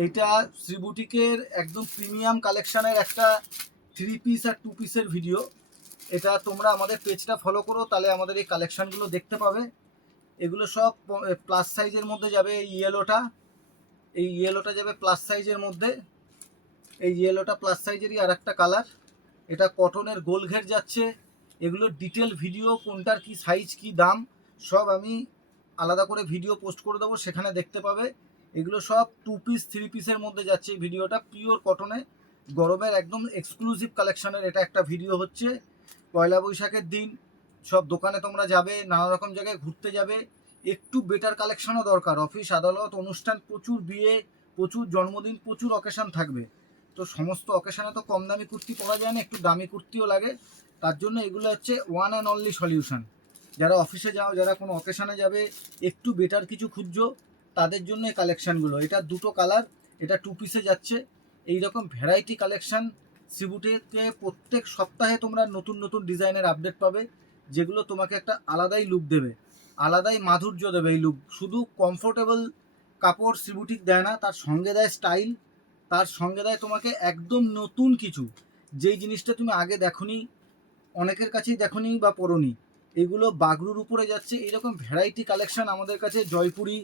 এইটা শ্রীবুটিকের একদম প্রিমিয়াম কালেকশানের একটা 3 পিস আর 2 পিসের ভিডিও। এটা তোমরা আমাদের পেজটা ফলো করো, তাহলে আমাদের এই কালেকশানগুলো দেখতে পাবে। এগুলো সব প্লাস সাইজের মধ্যে যাবে। এই ইয়েলোটা যাবে প্লাস সাইজের মধ্যে। এই ইয়েলোটা প্লাস সাইজেরই আর একটা কালার। এটা কটনের গোল ঘের যাচ্ছে। এগুলোর ডিটেল ভিডিও, কোনটার কি সাইজ কি দাম সব আমি আলাদা করে ভিডিও পোস্ট করে দেবো, সেখানে দেখতে পাবে। এগুলো সব 2 পিস 3 পিসের মধ্যে যাচ্ছে। এই ভিডিওটা পিওর কটনে, গরমের একদম এক্সক্লুসিভ কালেকশনের এটা একটা ভিডিও হচ্ছে। পয়লা বৈশাখের দিন সব দোকানে তোমরা যাবে, নানা রকম জায়গায় ঘুরতে যাবে, একটু বেটার কালেকশনও দরকার। অফিস আদালত অনুষ্ঠান, প্রচুর বিয়ে, প্রচুর জন্মদিন, প্রচুর অকেশান থাকবে। তো সমস্ত অকেশানে তো কম দামি কুর্তি পরা যায় না, একটু দামি কুর্তিও লাগে। তার জন্য এগুলো হচ্ছে ওয়ান অ্যান্ড অনলি সলিউশন। যারা অফিসে যাও, যারা কোনো অকেশানে যাবে, একটু বেটার কিছু খুঁজছো, তাদের জন্য এই কালেকশানগুলো। এটা দুটো কালার, এটা 2 পিসে যাচ্ছে। এই রকম ভ্যারাইটি কালেকশান শ্রীবুটিকে প্রত্যেক সপ্তাহে তোমরা নতুন নতুন ডিজাইনের আপডেট পাবে, যেগুলো তোমাকে একটা আলাদাই লুক দেবে, আলাদাই মাধুর্য দেবে। এই লুক শুধু কমফোর্টেবল কাপড় শ্রীবুটিক দেয় না, তার সঙ্গে দেয় স্টাইল, তার সঙ্গে দেয় তোমাকে একদম নতুন কিছু, যেই জিনিসটা তুমি আগে দেখোনি, অনেকের কাছেই দেখোনি বা পরোনি। এগুলো বাগরুর উপরে যাচ্ছে। এইরকম ভ্যারাইটি কালেকশন আমাদের কাছে জয়পুরি,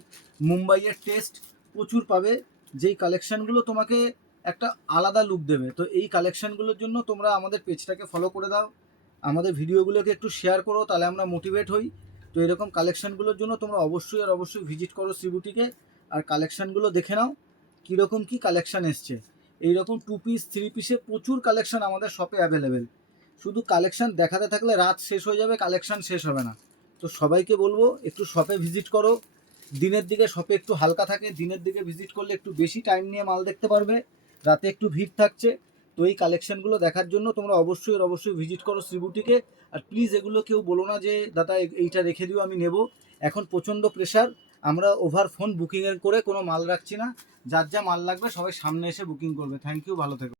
মুম্বাইয়ের টেস্ট প্রচুর পাবে, যেই কালেকশনগুলো তোমাকে একটা আলাদা লুক দেবে। তো এই কালেকশনগুলোর জন্য তোমরা আমাদের পেজটাকে ফলো করে দাও, আমাদের ভিডিওগুলোকে একটু শেয়ার করো, তাহলে আমরা মোটিভেট হই। তো এরকম কালেকশনগুলোর জন্য তোমরা অবশ্যই আর অবশ্যই ভিজিট করো শ্রীবুটিকে, আর কালেকশনগুলো দেখে নাও কীরকম কী কালেকশান এসছে। এইরকম 2 পিস 3 পিসে প্রচুর কালেকশান আমাদের শপে অ্যাভেলেবেল। শুধু কালেকশান দেখাতে থাকলে রাত শেষ হয়ে যাবে, কালেকশান শেষ হবে না। তো সবাইকে বলবো একটু শপে ভিজিট করো। দিনের দিকে শপে একটু হালকা থাকে, দিনের দিকে ভিজিট করলে একটু বেশি টাইম নিয়ে মাল দেখতে পারবে, রাতে একটু ভিড় থাকছে। তো এই কালেকশানগুলো দেখার জন্য তোমরা অবশ্যই ভিজিট করো শ্রীবুটিকে। আর প্লিজ এগুলো কেউ বলো না যে দাদা এইটা রেখে দিও, আমি নেব। এখন প্রচণ্ড প্রেশার, আমরা ওভার ফোন বুকিংয়ের করে কোনো মাল রাখছি না। যার যা মাল লাগবে সবাই সামনে এসে বুকিং করবে। থ্যাংক ইউ, ভালো থেকো।